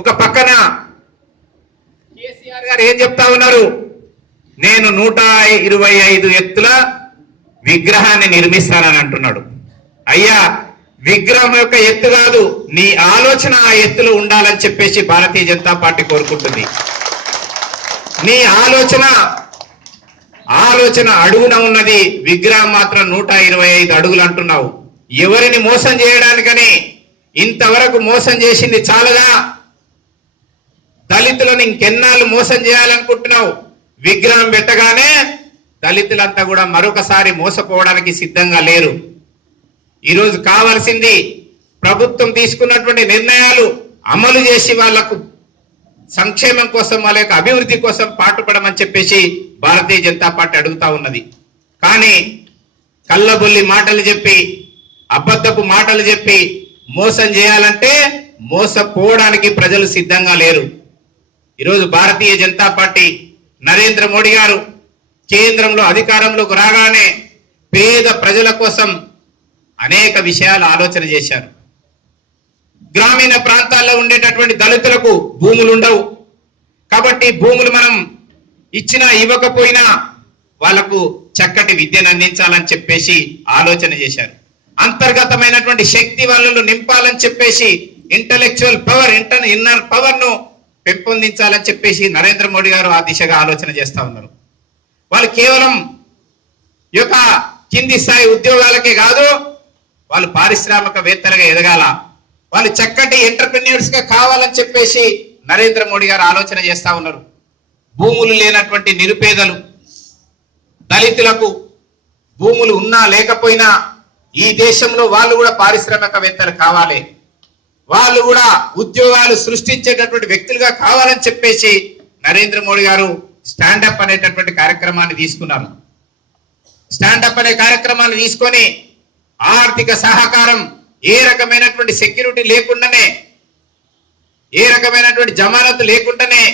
ఒక పక్కన కేసీఆర్ గారు ఏం చెప్తా ఉన్నారు? నేను 125 ఎత్తుల విగ్రహాన్ని నిర్మిస్తానని అంటున్నాడు. అయ్యా, విగ్రహం యొక్క ఎత్తు కాదు, నీ ఆలోచన ఆ ఎత్తులో ఉండాలని చెప్పేసి భారతీయ జనతా పార్టీ కోరుకుంటుంది. నీ ఆలోచన అడుగున ఉన్నది, విగ్రహం మాత్రం 125 అడుగులు అంటున్నావు. ఎవరిని మోసం చేయడానికని ఇంతవరకు మోసం చేసింది చాలదా? దళితులను ఇంకెన్నాళ్ళు మోసం చేయాలనుకుంటున్నావు? విగ్రహం పెట్టగానే దళితులంతా కూడా మరొకసారి మోసపోవడానికి సిద్ధంగా లేరు. ఈరోజు కావాల్సింది ప్రభుత్వం తీసుకున్నటువంటి నిర్ణయాలు అమలు చేసి వాళ్లకు సంక్షేమం కోసం, వాళ్ళ యొక్క అభివృద్ధి కోసం పాటుపడమని చెప్పేసి భారతీయ జనతా పార్టీ అడుగుతా ఉన్నది. కానీ కళ్ళబొల్లి మాటలు చెప్పి, అబద్ధపు మాటలు చెప్పి మోసం చేయాలంటే మోసపోవడానికి ప్రజలు సిద్ధంగా లేరు. ఈరోజు భారతీయ జనతా పార్టీ నరేంద్ర మోడీ గారు కేంద్రంలో అధికారంలోకి రాగానే పేద ప్రజల కోసం అనేక విషయాలు ఆలోచన చేశారు. గ్రామీణ ప్రాంతాల్లో ఉండేటటువంటి దళితులకు భూములు ఉండవు కాబట్టి భూములు మనం ఇచ్చినా ఇవ్వకపోయినా వాళ్లకు చక్కటి విద్యను అందించాలని చెప్పేసి ఆలోచన చేశారు. అంతర్గతమైనటువంటి శక్తి వాళ్ళలో నింపాలని చెప్పేసి ఇంటలెక్చువల్ పవర్, ఇన్నర్ పవర్ ను పెంపొందించాలని చెప్పేసి నరేంద్ర మోడీ గారు ఆ దిశగా ఆలోచన చేస్తా ఉన్నారు. వాళ్ళు కేవలం ఈ యొక్క కింది స్థాయి ఉద్యోగాలకే కాదు, వాళ్ళు పారిశ్రామికవేత్తలుగా ఎదగాల, వాళ్ళు చక్కటి ఎంటర్ప్రెన్యూర్స్ గా కావాలని చెప్పేసి నరేంద్ర మోడీ గారు ఆలోచన చేస్తా ఉన్నారు. భూములు లేనటువంటి నిరుపేదలు, దళితులకు భూములు ఉన్నా లేకపోయినా ఈ దేశంలో వాళ్ళు కూడా పారిశ్రామికవేత్తలు కావాలి, వాళ్ళు కూడా ఉద్యోగాలు సృష్టించేటటువంటి వ్యక్తులుగా కావాలని చెప్పేసి నరేంద్ర మోడీ గారు స్టాండప్ అనేటటువంటి కార్యక్రమాన్ని తీసుకున్నారు. స్టాండప్ అనే కార్యక్రమాన్ని తీసుకొని ఆర్థిక సహకారం, ఏ రకమైనటువంటి సెక్యూరిటీ లేకుండానే, ఏ రకమైనటువంటి జమానతు లేకుండానే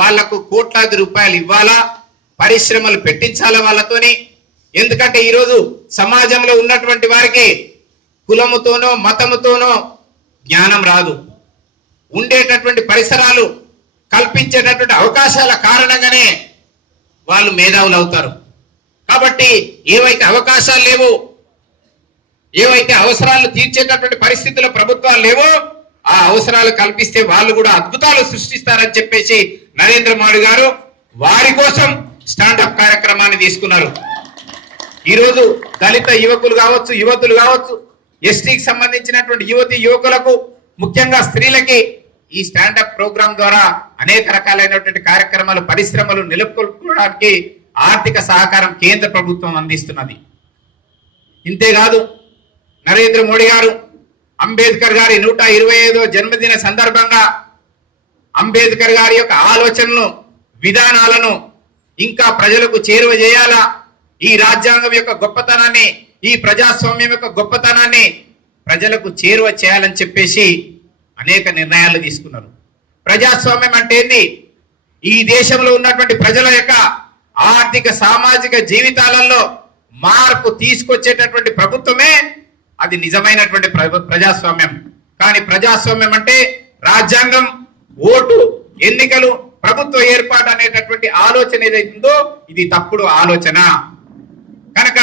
వాళ్లకు కోట్లాది రూపాయలు ఇవ్వాలా, పరిశ్రమలు పెట్టించాలా వాళ్ళతోని. ఎందుకంటే ఈరోజు సమాజంలో ఉన్నటువంటి వారికి కులముతోనో మతముతోనో జ్ఞానం రాదు. ఉండేటటువంటి పరిసరాలు కల్పించేటటువంటి అవకాశాల కారణంగానే వాళ్ళు మేధావులు అవుతారు. కాబట్టి ఏవైతే అవకాశాలు లేవో, ఏవైతే అవసరాలు తీర్చేటటువంటి పరిస్థితుల్లో ప్రభుత్వాలు లేవో, ఆ అవసరాలు కల్పిస్తే వాళ్ళు కూడా అద్భుతాలు సృష్టిస్తారని చెప్పేసి నరేంద్ర మోడీ గారు వారి కోసం స్టాండప్ కార్యక్రమాన్ని తీసుకున్నారు. ఈరోజు దళిత యువకులు కావచ్చు, యువతులు కావచ్చు, ఎస్టీకి సంబంధించినటువంటి యువకులకు, ముఖ్యంగా స్త్రీలకి ఈ స్టాండప్ ప్రోగ్రాం ద్వారా అనేక రకాలైనటువంటి కార్యక్రమాలు, పరిశ్రమలు నెలకొల్పడానికి ఆర్థిక సహకారం కేంద్ర ప్రభుత్వం అందిస్తున్నది. ఇంతేకాదు నరేంద్ర మోడీ గారు అంబేద్కర్ గారి 125వ జన్మదిన సందర్భంగా అంబేద్కర్ గారి యొక్క ఆలోచనలను, విధానాలను ఇంకా ప్రజలకు చేరువ చేయాలా, ఈ రాజ్యాంగం యొక్క గొప్పతనాన్ని, ఈ ప్రజాస్వామ్యం యొక్క గొప్పతనాన్ని ప్రజలకు చేరువ చేయాలని చెప్పేసి అనేక నిర్ణయాలు తీసుకున్నారు. ప్రజాస్వామ్యం అంటే ఏంది? ఈ దేశంలో ఉన్నటువంటి ప్రజల యొక్క ఆర్థిక సామాజిక జీవితాలలో మార్పు తీసుకొచ్చేటటువంటి ప్రభుత్వమే అది నిజమైనటువంటి ప్రజాస్వామ్యం. కానీ ప్రజాస్వామ్యం అంటే రాజ్యాంగం, ఓటు, ఎన్నికలు, ప్రభుత్వ ఏర్పాటు అనేటటువంటి ఆలోచన ఏదైతుందో ఇది తప్పుడు ఆలోచన. కనుక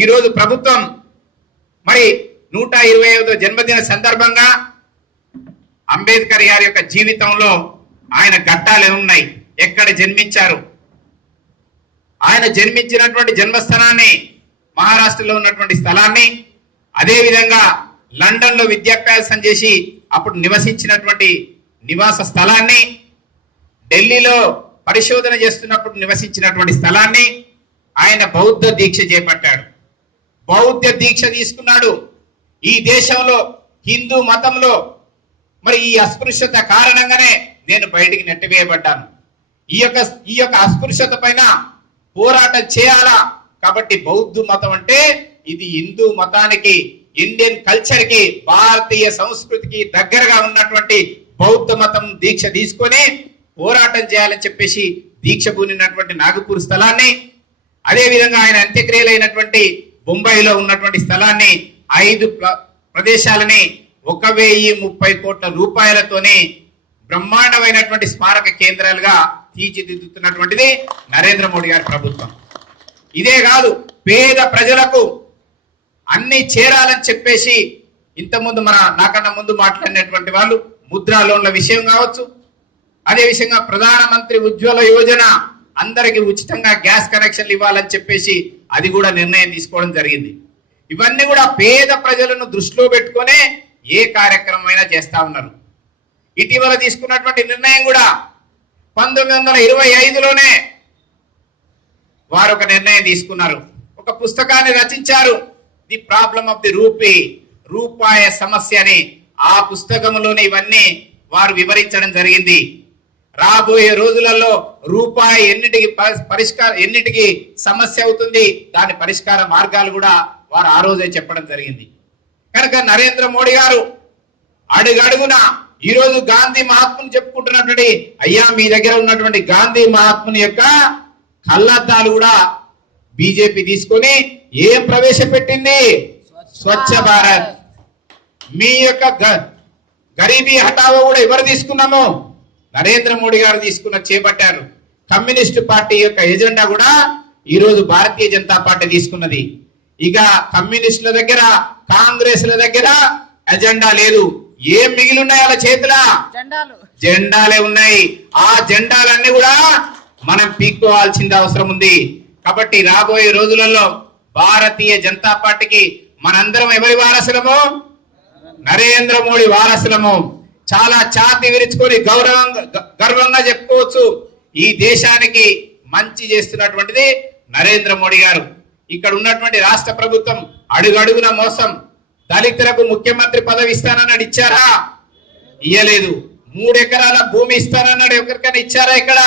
ఈరోజు ప్రభుత్వం మరి 125వ జన్మదిన సందర్భంగా అంబేద్కర్ గారి యొక్క జీవితంలో ఆయన ఘట్టాలు ఏమున్నాయి, ఎక్కడ జన్మించారు, ఆయన జన్మించినటువంటి జన్మస్థానాన్ని, మహారాష్ట్రలో ఉన్నటువంటి స్థలాన్ని, అదేవిధంగా లండన్ లో విద్యాభ్యాసం చేసి అప్పుడు నివసించినటువంటి నివాస స్థలాన్ని, ఢిల్లీలో పరిశోధన చేస్తున్నప్పుడు నివసించినటువంటి స్థలాన్ని, ఆయన బౌద్ధ దీక్ష చేపట్టాడు, బౌద్ధ దీక్ష తీసుకున్నాడు. ఈ దేశంలో హిందూ మతంలో మరి ఈ అస్పృశ్యత కారణంగానే నేను బయటికి నెట్టివేయబడ్డాను. ఈ యొక్క అస్పృశ్యత పైన పోరాటం చేయాలా. కాబట్టి బౌద్ధ మతం అంటే ఇది హిందూ మతానికి, ఇండియన్ కల్చర్ కి, భారతీయ సంస్కృతికి దగ్గరగా ఉన్నటువంటి బౌద్ధ మతం దీక్ష తీసుకొని పోరాటం చేయాలని చెప్పేసి దీక్ష పూనినటువంటి నాగపూర్ స్థలాన్ని, అదే విధంగా ఆయన అంత్యక్రియలైనటువంటి బొంబాయిలో ఉన్నటువంటి స్థలాన్ని, 5 ప్రదేశాలని 1030 కోట్ల రూపాయలతోనే బ్రహ్మాండమైనటువంటి స్మారక కేంద్రాలుగా తీర్చిదిద్దుతున్నటువంటిది నరేంద్ర మోడీ గారి ప్రభుత్వం. ఇదే కాదు, పేద ప్రజలకు అన్ని చేరాలని చెప్పేసి ఇంతకుముందు నాకన్నా ముందు మాట్లాడినటువంటి వాళ్ళు ముద్రా లోన్ల విషయం కావచ్చు, అదే విషయంగా ప్రధానమంత్రి ఉజ్వల యోజన అందరికి ఉచితంగా గ్యాస్ కనెక్షన్లు ఇవ్వాలని చెప్పేసి అది కూడా నిర్ణయం తీసుకోవడం జరిగింది. ఇవన్నీ కూడా పేద ప్రజలను దృష్టిలో పెట్టుకునే ఏ కార్యక్రమం అయినా చేస్తా ఉన్నారు. ఇటీవల తీసుకున్నటువంటి నిర్ణయం కూడా 1925లోనే వారు ఒక నిర్ణయం తీసుకున్నారు, ఒక పుస్తకాన్ని రచించారు, the problem of the rupee, రూపాయ సమస్య అని. ఆ పుస్తకంలోనే ఇవన్నీ వారు వివరించడం జరిగింది. రాబోయే రోజులలో రూపాయి ఎన్నిటికి సమస్య అవుతుంది, దాని పరిష్కార మార్గాలు కూడా వారు ఆ రోజే చెప్పడం జరిగింది. కనుక నరేంద్ర మోడీ గారు అడుగడుగున ఈరోజు గాంధీ మహాత్ముని చెప్పుకుంటున్నటువంటి, అయ్యా మీ దగ్గర ఉన్నటువంటి గాంధీ మహాత్ముని యొక్క కళ్ళద్దాలు కూడా బీజేపీ తీసుకొని ఏం ప్రవేశపెట్టింది? స్వచ్ఛ భారత్. మీ యొక్క గరీబీ హఠావో కూడా ఎవరు తీసుకున్నాము? నరేంద్ర మోడీ గారు చేపట్టారు. కమ్యూనిస్టు పార్టీ యొక్క ఎజెండా కూడా ఈరోజు భారతీయ జనతా పార్టీ తీసుకున్నది. ఇక కమ్యూనిస్టుల దగ్గర, కాంగ్రెస్ల దగ్గర ఎజెండా లేదు. ఏం మిగిలి ఉన్నాయి వాళ్ళ చేతుల? జెండాలే ఉన్నాయి. ఆ జెండాలన్నీ కూడా మనం పీక్కోవాల్సిన అవసరం ఉంది. కాబట్టి రాబోయే రోజులలో భారతీయ జనతా పార్టీకి మనందరం ఎవరి వారసులము? నరేంద్ర మోడీ వారసులము. చాలా ఛాతీ విరుచుకొని గర్వంగా చెప్పుకోవచ్చు, ఈ దేశానికి మంచి చేస్తున్నటువంటిది నరేంద్ర మోడీ గారు. ఇక్కడ ఉన్నటువంటి రాష్ట్ర ప్రభుత్వం అడుగడుగున మోసం. దళితులకు ముఖ్యమంత్రి పదవి ఇస్తానన్నాడు, ఇచ్చారా? ఇయ్యలేదు. 3 ఎకరాల భూమి ఇస్తానన్నాడు, ఎవరికైనా ఇచ్చారా? ఇక్కడ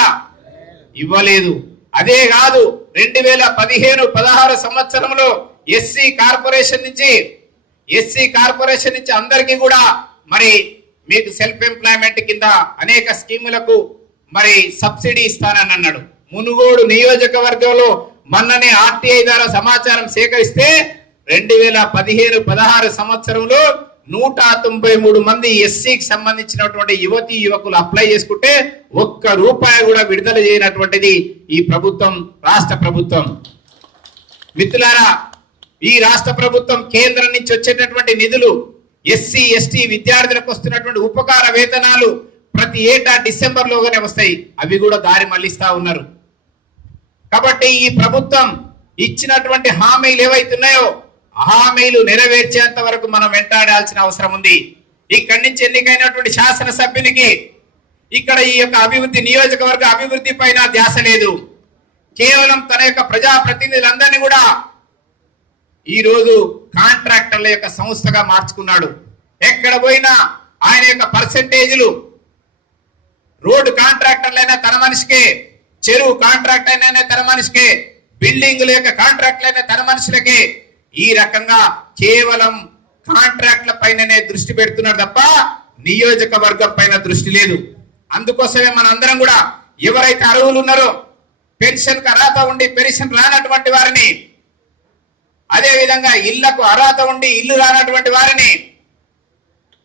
ఇవ్వలేదు. అదే కాదు, 2015-16 సంవత్సరంలో ఎస్సీ కార్పొరేషన్ నుంచి అందరికీ కూడా మరి మీకు సెల్ఫ్ ఎంప్లాయ్మెంట్ కింద అనేక స్కీములకు మరి సబ్సిడీ ఇస్తానని అన్నాడు. మునుగోడు నియోజకవర్గంలో మొన్ననే ఆర్టీఐ ద్వారా సమాచారం సేకరిస్తే 2015-16 సంవత్సరంలో 193 మంది ఎస్సీకి సంబంధించినటువంటి యువతీ యువకులు అప్లై చేసుకుంటే ₹1 కూడా విడుదల చేయనటువంటిది ఈ ప్రభుత్వం, రాష్ట్ర ప్రభుత్వం. మిత్రులారా, ఈ రాష్ట్ర ప్రభుత్వం కేంద్రం నుంచి వచ్చేటటువంటి నిధులు, ఎస్సీ ఎస్టీ విద్యార్థులకు వస్తున్నటువంటి ఉపకార వేతనాలు ప్రతి ఏటా డిసెంబర్లోగానే వస్తాయి. అవి కూడా దారి మళ్లిస్తా ఉన్నారు. కాబట్టి ఈ ప్రభుత్వం ఇచ్చినటువంటి హామీలు ఏవైతున్నాయో హామీలు నెరవేర్చేంత వరకు మనం వెంటాడాల్సిన అవసరం ఉంది. ఇక్కడి నుంచి ఎన్నికైనటువంటి శాసనసభ్యునికి ఇక్కడ ఈ యొక్క అభివృద్ధి, నియోజకవర్గ అభివృద్ధి పైన ధ్యాస లేదు. కేవలం తన యొక్క ప్రజాప్రతినిధులందరినీ కూడా ఈ రోజు కాంట్రాక్టర్ల యొక్క సంస్థగా మార్చుకున్నాడు. ఎక్కడ పోయినా ఆయన యొక్క పర్సెంటేజీలు, రోడ్డు కాంట్రాక్టర్లైనా తన మనిషికే, చెరువు కాంట్రాక్ట్ అయినా తన మనిషికే, బిల్డింగుల యొక్క కాంట్రాక్ట్లైనా తన మనుషులకే. ఈ రకంగా కేవలం కాంట్రాక్ట్ల పైననే దృష్టి పెడుతున్నాడు తప్ప నియోజకవర్గం పైన దృష్టి లేదు. అందుకోసమే మన అందరం కూడా ఎవరైతే అర్హులు ఉన్నారో, పెన్షన్ కు అర్హత ఉండి పెన్షన్ రానటువంటి వారిని, అదే విధంగా ఇళ్లకు అర్హత ఉండి ఇల్లు రానటువంటి వారిని,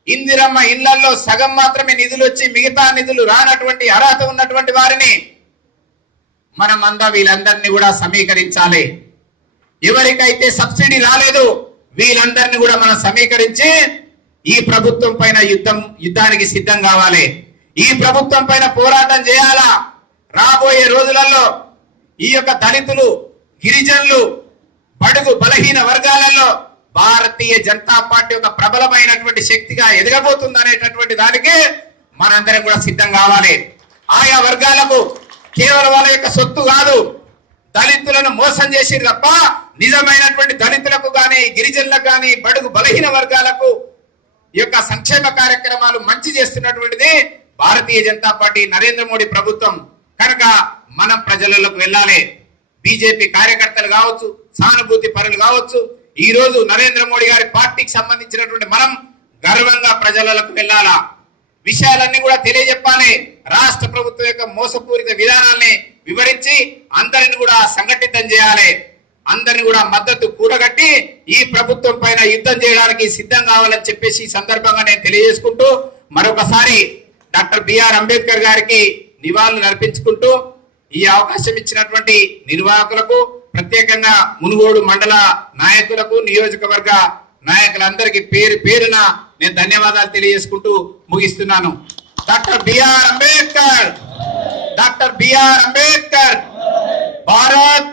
ఇందిరమ్మ ఇళ్లలో సగం మాత్రమే నిధులు వచ్చి మిగతా నిధులు రానటువంటి అర్హత ఉన్నటువంటి వారిని వీళ్ళందరినీ కూడా సమీకరించాలి. ఎవరికైతే సబ్సిడీ రాలేదు వీళ్ళందరినీ కూడా మనం సమీకరించి ఈ ప్రభుత్వం పైన యుద్ధానికి సిద్ధం కావాలి. ఈ ప్రభుత్వం పైన పోరాటం చేయాలా. రాబోయే రోజులలో ఈ యొక్క దళితులు, గిరిజనులు, బడుగు బలహీన వర్గాలలో భారతీయ జనతా పార్టీ ఒక ప్రబలమైనటువంటి శక్తిగా ఎదగబోతుంది అనేటటువంటి దానికి మనందరం కూడా సిద్ధం కావాలి. ఆయా వర్గాలకు కేవలం వాళ్ళ యొక్క సొత్తు కాదు, దళితులను మోసం చేసి తప్ప నిజమైనటువంటి దళితులకు కానీ, గిరిజనులకు కానీ, బడుగు బలహీన వర్గాలకు ఈ యొక్క సంక్షేమ కార్యక్రమాలు మంచి చేస్తున్నటువంటిది భారతీయ జనతా పార్టీ, నరేంద్ర మోడీ ప్రభుత్వం. కనుక మనం ప్రజలకు వెళ్ళాలి. బీజేపీ కార్యకర్తలు కావచ్చు, సానుభూతి పరులు కావచ్చు, ఈ రోజు నరేంద్ర మోడీ గారి పార్టీకి సంబంధించినటువంటి మనం గర్వంగా ప్రజలకు వెళ్ళాలా. విషయాలన్నీ కూడా తెలియజెప్పాలి. రాష్ట్ర ప్రభుత్వం యొక్క మోసపూరిత విధానాల్ని వివరించి అందరిని కూడా సంఘటితం చేయాలి. అందరిని కూడా మద్దతు కూడగట్టి ఈ ప్రభుత్వం పైన యుద్ధం చేయడానికి సిద్ధం కావాలని చెప్పేసి ఈ సందర్భంగా నేను తెలియజేసుకుంటూ మరొకసారి డాక్టర్ బిఆర్ అంబేద్కర్ గారికి నివాళులు అర్పించుకుంటూ ఈ అవకాశం ఇచ్చినటువంటి నిర్వాహకులకు, ప్రత్యేకంగా మునుగోడు మండల నాయకులకు, నియోజకవర్గ నాయకులందరికీ పేరు పేరున నేను ధన్యవాదాలు తెలియజేసుకుంటూ ముగిస్తున్నాను. Doctor BR Ambedkar, doctor BR Ambedkar, Bharat